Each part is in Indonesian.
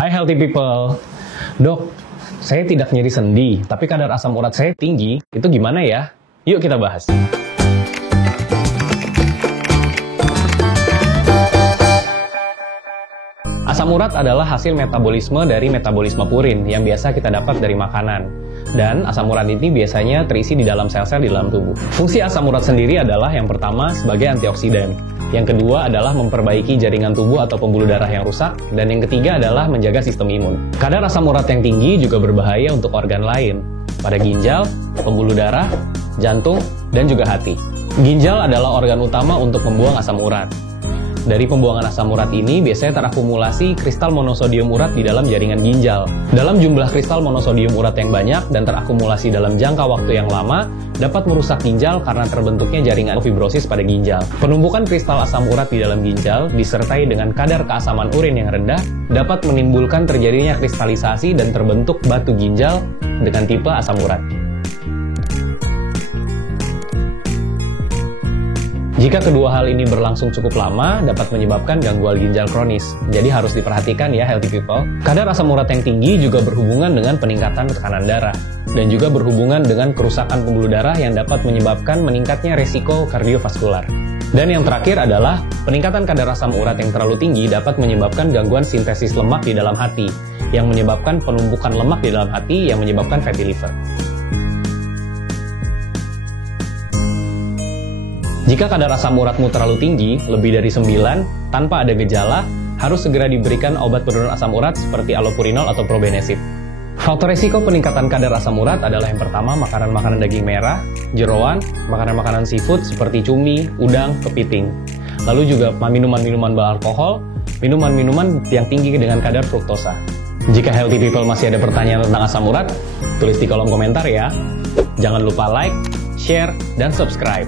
Hai healthy people. Dok, saya tidak nyeri sendi, tapi kadar asam urat saya tinggi. Itu gimana ya? Yuk kita bahas. Asam urat adalah hasil metabolisme dari metabolisme purin yang biasa kita dapat dari makanan. Dan asam urat ini biasanya terisi di dalam sel-sel di dalam tubuh. Fungsi asam urat sendiri adalah yang pertama sebagai antioksidan. Yang kedua adalah memperbaiki jaringan tubuh atau pembuluh darah yang rusak. Dan yang ketiga adalah menjaga sistem imun. Kadar asam urat yang tinggi juga berbahaya untuk organ lain. Pada ginjal, pembuluh darah, jantung, dan juga hati. Ginjal adalah organ utama untuk membuang asam urat. Dari pembuangan asam urat ini biasanya terakumulasi kristal monosodium urat di dalam jaringan ginjal. Dalam jumlah kristal monosodium urat yang banyak dan terakumulasi dalam jangka waktu yang lama, dapat merusak ginjal karena terbentuknya jaringan fibrosis pada ginjal. Penumpukan kristal asam urat di dalam ginjal disertai dengan kadar keasaman urin yang rendah dapat menimbulkan terjadinya kristalisasi dan terbentuk batu ginjal dengan tipe asam urat. Jika kedua hal ini berlangsung cukup lama, dapat menyebabkan gangguan ginjal kronis. Jadi harus diperhatikan ya healthy people. Kadar asam urat yang tinggi juga berhubungan dengan peningkatan tekanan darah. Dan juga berhubungan dengan kerusakan pembuluh darah yang dapat menyebabkan meningkatnya resiko kardiovaskular. Dan yang terakhir adalah, peningkatan kadar asam urat yang terlalu tinggi dapat menyebabkan gangguan sintesis lemak di dalam hati, yang menyebabkan penumpukan lemak di dalam hati yang menyebabkan fatty liver. Jika kadar asam uratmu terlalu tinggi, lebih dari 9, tanpa ada gejala, harus segera diberikan obat penurun asam urat seperti allopurinol atau probenecid. Faktor resiko peningkatan kadar asam urat adalah yang pertama makanan-makanan daging merah, jeroan, makanan-makanan seafood seperti cumi, udang, kepiting. Lalu juga minuman-minuman beralkohol, minuman-minuman yang tinggi dengan kadar fruktosa. Jika healthy people masih ada pertanyaan tentang asam urat, tulis di kolom komentar ya. Jangan lupa like, share, dan subscribe.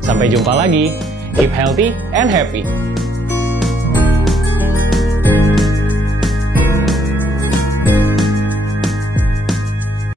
Sampai jumpa lagi. Keep healthy and happy.